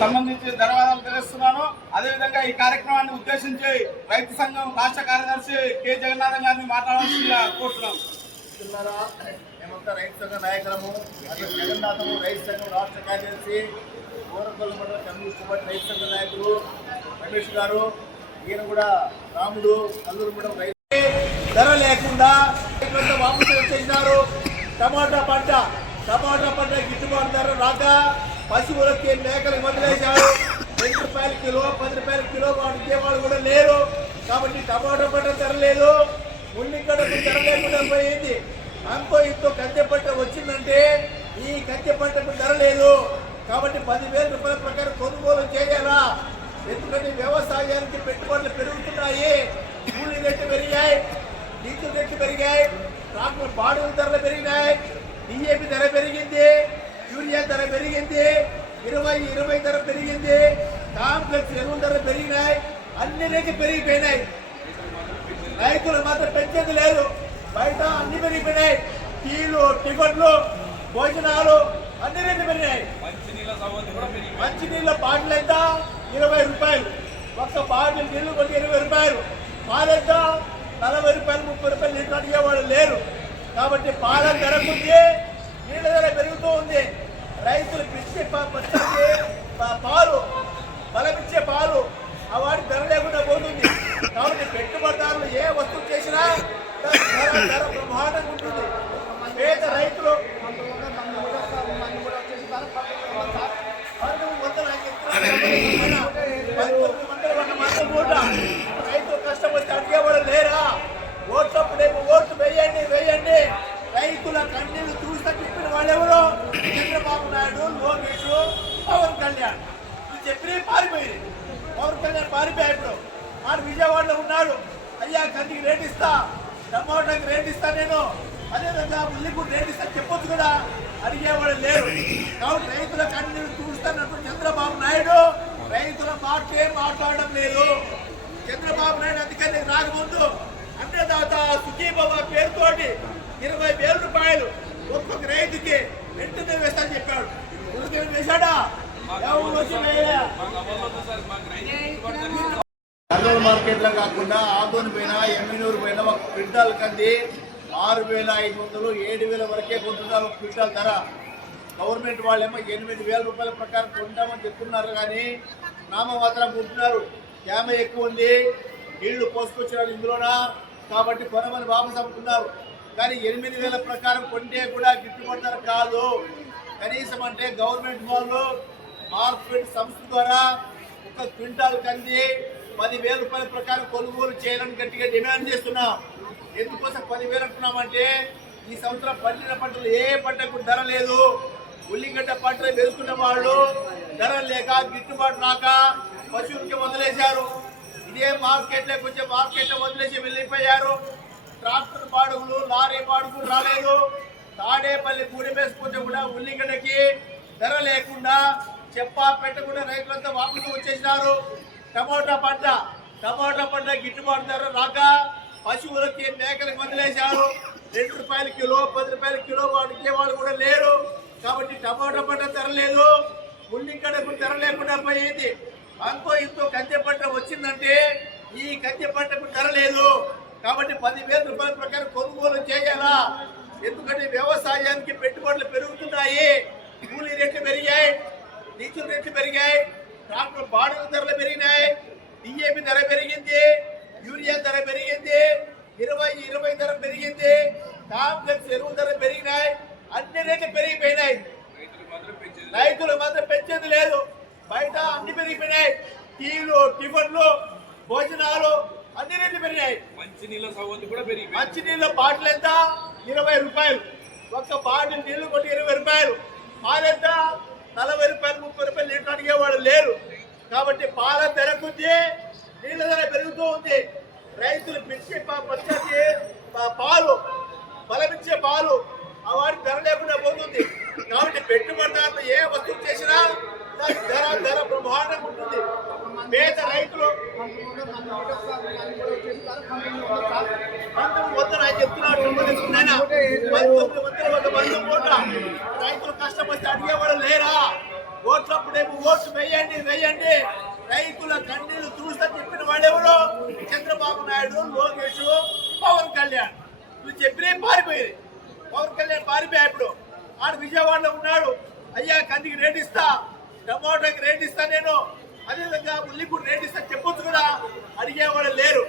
సంబంధించి ధన్యవాదాలు తెలుస్తున్నాను అదేవిధంగా ఈ కార్యక్రమాన్ని ఉద్దేశించి రైతు సంఘం రాష్ట్ర కార్యదర్శి కె. జగన్నాథం గారిని మాట్లాడాల్సిందిగా కోరుతున్నాం. మేమంతా రైతు సంఘ నాయకులము మరియు జగన్నాథము రైతు సంఘం రాష్ట్ర కార్యదర్శి ఊరకొల్లు మండల కమ్యూనిస్ట్ పార్టీ రైతు సంఘ నాయకులు రమేష్ గారు ఈయన కూడా రాముడు కల్లూరు మండలం రైతు. ధర లేకుండా వాపసు వచ్చేసినారు. టమాటా పంట టమాటా పంట గిట్టుబాటు ధర రాక పశువులకి మేకలు వదిలేశారు రెండు రూపాయల కిలో పది రూపాయల కిలో వాడు ఇచ్చేవాళ్ళు కూడా లేరు. కాబట్టి టమాటా పంట తెరలేదు లేదు ఉల్లిగడ్డకు ధర లేకుండా పోయింది. అంతో ఇంతో కంచె పంట వచ్చిందంటే ఈ కంచె పంటకు ధర లేదు. కాబట్టి పదివేల రూపాయల ప్రకారం కొనుగోలు చేయాలా? ఎందుకంటే వ్యవసాయానికి పెట్టుబడులు పెరుగుతున్నాయి. కూలీ రేట్లు పెరిగాయి. డీజిల్ రేట్లు పెరిగాయి. ట్రాక్టర్ బాడుగుల ధరలు పెరిగినాయి. డిఏపి ధర పెరిగింది. యూరియా ధర పెరిగింది. ఇరవై ఇరవై ధర పెరిగింది. కాంప్లెక్స్ ఎరువుల ధర పెరిగినాయి. అన్ని రేట్లు పెరిగిపోయినాయి. రైతులు మాత్రం పెంచేది లేదు బయట అన్ని పెరిగిపోయినాయి. టీలు టిఫిన్లు భోజనాలు అన్ని రేట్లు పెరిగినాయి. మంచినీళ్ళ బాటిల్ ఎంత? ఇరవై రూపాయలు. ఒక్క బాటిల్ నీళ్ళు కొట్టి ఇరవై రూపాయలు. పాలెంత నలభై రూపాయలు ముప్పై రూపాయలు నీళ్ళు అడిగేవాళ్ళు లేరు. కాబట్టి పాల ధర ఉంది నీళ్ళ ధర పెరుగుతూ ఉంది రైతులు పిచ్చే ప- పచ్చడికి పాలు బలమిచ్చే పాలు ఆ వాటి ధర లేకుండా పోతుంది. కాబట్టి పెట్టుబడిదారులు ఏ వస్తువు చేసినా ధర ధర బ్రహ్మాండంగా ఉంటుంది. పేద రైతు పంతొమ్మిది వందల ఎకరాలు పంతొమ్మిది వందల వంద మంది మూట రైతులు కష్టం వచ్చి అడిగేవాడు లేరా ఓట్లప్పుడేమో ఓట్లు వేయండి వేయండి రైతుల కన్నీళ్ళు చూస్తే చెప్పిన వాళ్ళెవరు చంద్రబాబు నాయుడు లోకేష్ పవన్ కళ్యాణ్. ఇది చెప్పి పారిపోయింది పవన్ కళ్యాణ్ పారిపోయాడు. వాడు విజయవాడలో ఉన్నాడు. అయ్యా కందికి రేట్ ఇస్తా. టమాటాకి రేట్ ఇస్తా నేను. అదేవిధంగా ఉల్లికి కూడా రేట్ ఇస్తా చెప్పొచ్చు కదా? అడిగేవాడు లేరు కాబట్టి రైతుల కన్నీళ్ళు చూస్తున్నట్టు చంద్రబాబు నాయుడు రైతుల మాటే మాట్లాడడం లేదు. చంద్రబాబు నాయుడు అందుకని రాకముందు తర్వాత సుఖీబాబ పేరుతోటి ఇరవై వేల రూపాయలు ఒక్కొక్క రైతుకి వెంటనే వేస్తానని చెప్పాడు. ఎందుకని వేశాడా? కర్నూలు మార్కెట్లో కాకుండా ఆదోని పైన ఎమ్మినూరు పైన ఒక క్వింటాల్ కంది ఆరు వేల ఐదు వందలు ఏడు వేల వరకే కొంటున్నారు ఒక క్వింటాల్ ధర. గవర్నమెంట్ వాళ్ళేమో ఎనిమిది వేల రూపాయల ప్రకారం కొంటామని చెప్తున్నారు కానీ నామమాత్రం కొంటున్నారు తేమ ఎక్కువ ఉంది నీళ్ళు పోసుకొచ్చినారు ఇందులోన? కాబట్టి కొనమని వాపసు అమ్ముతున్నారు కానీ ఎనిమిది వేల ప్రకారం కొంటే కూడా గిట్టుబాటు కాదు. కనీసం అంటే గవర్నమెంట్ వాళ్ళు మార్కెట్ సంస్థ ద్వారా ఒక క్వింటాల్ కంది పదివేల రూపాయల ప్రకారం కొనుగోలు చేయాలని గట్టిగా డిమాండ్ చేస్తున్నాం. ఎందుకోసం పదివేలు అంటున్నామంటే ఈ సంవత్సరం పండిన పంటలు ఏ పంటకు ధర లేదు. ఉల్లిగడ్డ పంటలు వేసుకున్న వాళ్ళు ధర లేక గిట్టుబాటు రాక పశువులకి వదిలేశారు. ఇదే మార్కెట్లోకి వచ్చే మార్కెట్లో వదిలేసి వెళ్ళిపోయారు. ట్రాక్టర్ బాడుగులు లారీ బాడుగులు రాలేదు. తాడేపల్లి గూడెం వేసుకుంటే కూడా ఉల్లిగడ్డకి ధర లేకుండా చెప్పా పెట్టకుండా రైతులంతా వాపసు వచ్చేసినారు. టమోటా పంట టమోటా పంట గిట్టుబాటు ధర రాక పశువులకి మేకలకు వదిలేశారు. రెండు రూపాయల కిలో పది రూపాయల కిలో వాడు ఇచ్చేవాళ్ళు కూడా లేరు. కాబట్టి టమోటా పంట ధర లేదు. ఉల్లిగడ్డకు ధర లేకుండా పోయింది. అంతో ఇంతో కంచె పంట వచ్చిందంటే ఈ కంచె పంటకు ధర లేదు. కాబట్టి పదివేల రూపాయల ప్రకారం కొనుగోలు చేయాలా? ఎందుకంటే వ్యవసాయానికి పెట్టుబడులు పెరుగుతున్నాయి. కూలీ రేట్లు పెరిగాయి. డీజిల్ రేట్లు పెరిగాయి ట్రాక్టర్ బాడుగ ధరలు పెరిగినాయి డిఏపి ధర పెరిగింది యూరియా ధర పెరిగింది ఇరవై ఇరవై ధర పెరిగింది కాంప్లెక్స్ ఎరువు ధర పెరిగినాయి అన్ని రేట్లు పెరిగిపోయినాయి. రైతులు మాత్రం పెంచేది లేదు బయట అన్ని పెరిగిపోయినాయి టీలు టిఫిన్లు భోజనాలు అన్ని రేట్లు పెరిగాయి మంచినీళ్ళ సౌకర్యం కూడా పెరిగి మంచినీళ్ళ బాటిల్ ఎంత? ఇరవై రూపాయలు. ఒక్క బాటిల్ నీళ్ళు కొట్టి ఇరవై రూపాయలు. పాలు ఎంత? నలభై రూపాయలు ముప్పై రూపాయలు లీటర్ అడిగేవాళ్ళు లేరు. కాబట్టి పాల ధర కొద్ది నీళ్ళ ధర పెరుగుతూ ఉంది. రైతులు పిచ్చి పచ్చ ఓట్లు వేయండి వేయండి. రైతుల కన్నీళ్ళు చూస్తా చెప్పిన వాళ్ళెవరు చంద్రబాబు నాయుడు లోకేష్ పవన్ కళ్యాణ్. నువ్వు చెప్పినే పారిపోయింది పవన్ కళ్యాణ్ పారిపోయా ఇప్పుడు. ఆడు విజయవాడలో ఉన్నాడు. అయ్యా కందికి రేట్ ఇస్తా. టమాటోకి రేట్ ఇస్తా నేను. అదేవిధంగా ఉల్లిపూడి రేట్ ఇస్తా చెప్పొచ్చు కూడా అడిగేవాళ్ళు లేరు.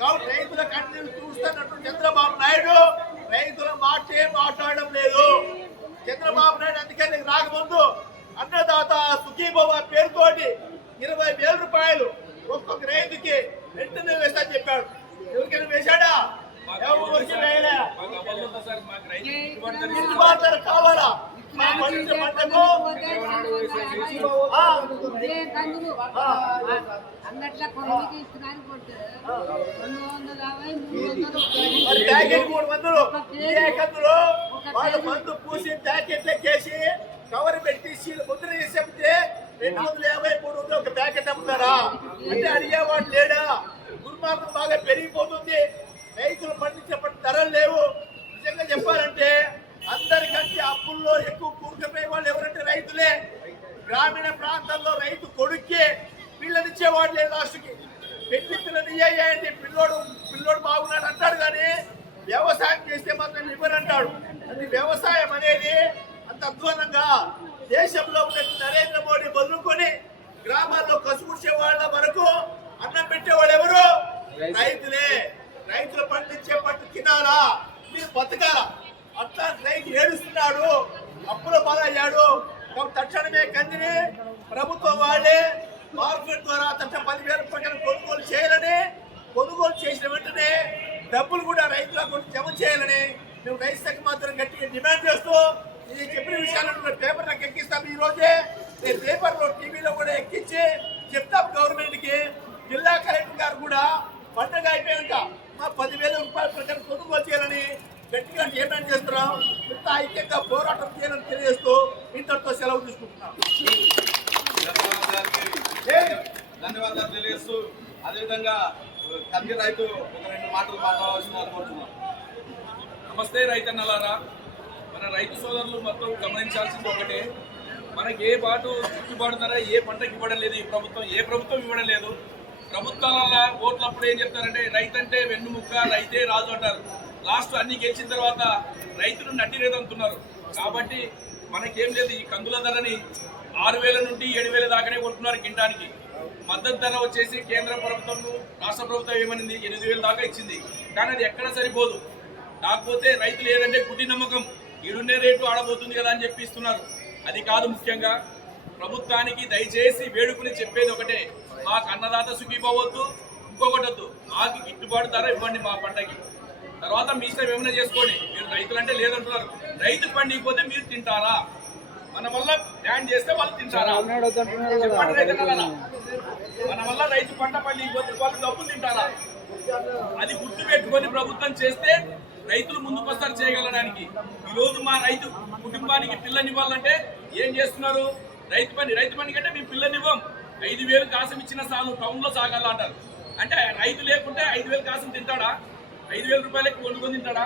కాబట్టి రైతుల కన్నీళ్ళు చూస్తున్నట్టు చంద్రబాబు నాయుడు రైతుల ఏం మాట్లాడడం లేదు. చంద్రబాబు నాయుడు అందుకని రాకముందు అన్నదాత పేరుతోటి ఇరవై వేల రూపాయలు ఒక్కొక్క రైతుకి వెంటనే వేస్తా చెప్పాడు. ఎవరికైనా వేశాడా? ఎవరికి వేయలే? గిట్టుబాటు ధర కావాలా? మా అన్నట్ల ఇస్తున్నారు కొట్టు రెండు వందల యాభై మూడు వందలు. ప్యాకెట్ మూడు వందలు ఇదే వాళ్ళ మందు పూసి ప్యాకెట్ల కేసి కవర్ పెట్టి సీలు ముద్ర చేసి చెప్తే రెండు వందల యాభై మూడు వందలు ఒక ప్యాకెట్ అమ్ముతారా అంటే అడిగేవాడు లేడా? దుర్మార్గం బాగా పెరిగిపోతుంది. రైతులు పండించే ధరలు లేవు. నిజంగా చెప్పాలంటే అందరికంటే అప్పుల్లో ఎక్కువ కూరుకుపోయే వాళ్ళు ఎవరంటే రైతులే. గ్రామీణ ప్రాంతాల్లో రైతు కొడుక్కి పిల్లనిచ్చేవాడు లేదు లాస్ట్కి. పెళ్ళి పిల్లని అయ్యాయండి పిల్లోడు పిల్లోడు బాగున్నాడు అంటాడు కానీ వ్యవసాయం చేస్తే మాత్రం ఇవ్వరు అది వ్యవసాయం అనేది తద్వారంగా దేశంలో ఉన్న నరేంద్ర మోడీ వదులుకొని గ్రామాల్లో కసుగుడ్చే వాళ్ళ వరకు అన్నం పెట్టేవాడు ఎవరు? రైతులే. రైతులు పండించే పంట తినాలా? మీరు బతకాలా? అట్లా రైతు ఏడుస్తున్నాడు. అప్పుల పాలయ్యాడు. తక్షణమే కందిని ప్రభుత్వం వాళ్ళే మార్కెట్ ద్వారా తక్షణ పదివేల రూపాయలు కొనుగోలు చేయాలని కొనుగోలు చేసిన వెంటనే డబ్బులు కూడా రైతులకు జమ చేయాలని మేము రైతు శాఖ మాత్రం గట్టిగా డిమాండ్ చేస్తూ ఇది చెప్పిన విషయాలను పేపర్లకు ఎక్కిస్తాం ఈ రోజే రేపు పేపర్లో టీవీలో కూడా ఎక్కించి చెప్తాం గవర్నమెంట్కి జిల్లా కలెక్టర్ గారు కూడా పండగ అయిపోయాక మా పదివేల రూపాయల ప్రకారం కొనుగోలు చేయాలని గట్టిగా డిమాండ్ చేస్తున్నాం. ఇంత ఐక్యంగా పోరాటం చేయాలని తెలియజేస్తూ ఇంతటితో సెలవు తీసుకుంటున్నాం. ధన్యవాదాలు తెలియజేస్తూ అదేవిధంగా కంది రైతు ఒక రెండు మాటలు మాట్లాడవలసిన కోరుతున్నాం. నమస్తే రైతన్నలారా. మన రైతు సోదరులు మొత్తం గమనించాల్సింది ఒకటే. మనకి ఏ బాటు గిట్టుబాటు ధర ఏ పంటకి ఇవ్వడం లేదు ఈ ప్రభుత్వం ఏ ప్రభుత్వం ఇవ్వడం లేదు. ప్రభుత్వాల ఓట్లప్పుడు ఏం చెప్తారంటే రైతు అంటే వెన్నుముక్క రైతే రాజు అంటారు. లాస్ట్ అన్ని గెలిచిన తర్వాత రైతులు నడ్డి కాబట్టి మనకేం లేదు ఈ కందుల ధరని ఆరు వేల నుండి ఏడు వేల దాకానే కొంటున్నారు కింటానికి. మద్దతు ధర వచ్చేసి కేంద్ర ప్రభుత్వం రాష్ట్ర ప్రభుత్వం ఏమనింది? ఎనిమిది వేల దాకా ఇచ్చింది. కానీ అది ఎక్కడ సరిపోదు. కాకపోతే రైతులు ఏదంటే గుడ్డి నమ్మకం. ఈడున్నే రేటు ఆడబోతుంది కదా అని చెప్పి ఇస్తున్నారు. అది కాదు ముఖ్యంగా. ప్రభుత్వానికి దయచేసి వేడుకుని చెప్పేది ఒకటే. మాకు అన్నదాత సుఖీపోవద్దు ఇంకొకటి వద్దు మాకు గిట్టుబాటు ధర ఇవ్వండి మా పంటకి. తర్వాత మీ ఇష్టం ఏమైనా చేసుకోండి. మీరు రైతులంటే లేదంటున్నారు. రైతు పండిపోతే మీరు తింటారా? మన వల్ల బ్యాన్ చేస్తే వాళ్ళు తింటారా. మన వల్ల రైతు పంట పండిపోతే వాళ్ళు డబ్బులు తింటారా? అది గుర్తు పెట్టుకొని ప్రభుత్వం చేస్తే రైతులు ముందుకొస్తారు చేయగలడానికి. ఈ రోజు మా రైతు కుటుంబానికి పిల్లనివ్వాలంటే ఏం చేస్తున్నారు? రైతు పని రైతు పని కంటే మేము పిల్లనివ్వం. ఐదు వేలు కాసం ఇచ్చిన సాగు టౌన్లో సాగాల అంటారు అంటే రైతు లేకుంటే ఐదు వేలు కాసం తింటాడా? ఐదు వేల రూపాయలకి వండుకొని తింటాడా?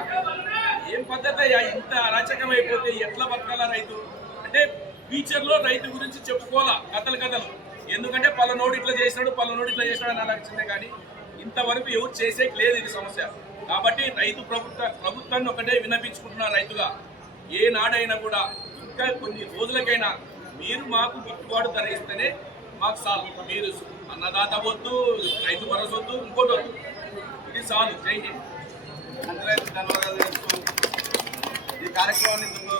ఏం పద్ధతి ఇంత అరాచకం అయిపోతే ఎట్లా బతకాలా రైతు? అంటే ఫ్యూచర్లో రైతు గురించి చెప్పుకోవాలా? కథలు కథలు. ఎందుకంటే పలానోడు ఇట్లా చేసినాడు పలానోడు ఇట్లా చేసినాడు అని అనిపించిందే కానీ ఇంతవరకు ఎవరు చేసే లేదు ఇది సమస్య. కాబట్టి రైతు ప్రభుత్వ ప్రభుత్వాన్ని ఒకటే విన్నపించుకుంటున్నారు రైతుగా. ఏ నాడైనా కూడా ఇంకా కొన్ని రోజులకైనా మీరు మాకు గిట్టుబాటు ధర ఇస్తేనే మాకు చాలు. మీరు అన్నదాత వద్దు రైతు భరోసా వద్దు ఇంకోటి వద్దు. ఇది చాలు. జై హింద్. ధన్యవాదాలు ఈ కార్యక్రమాన్ని ముందు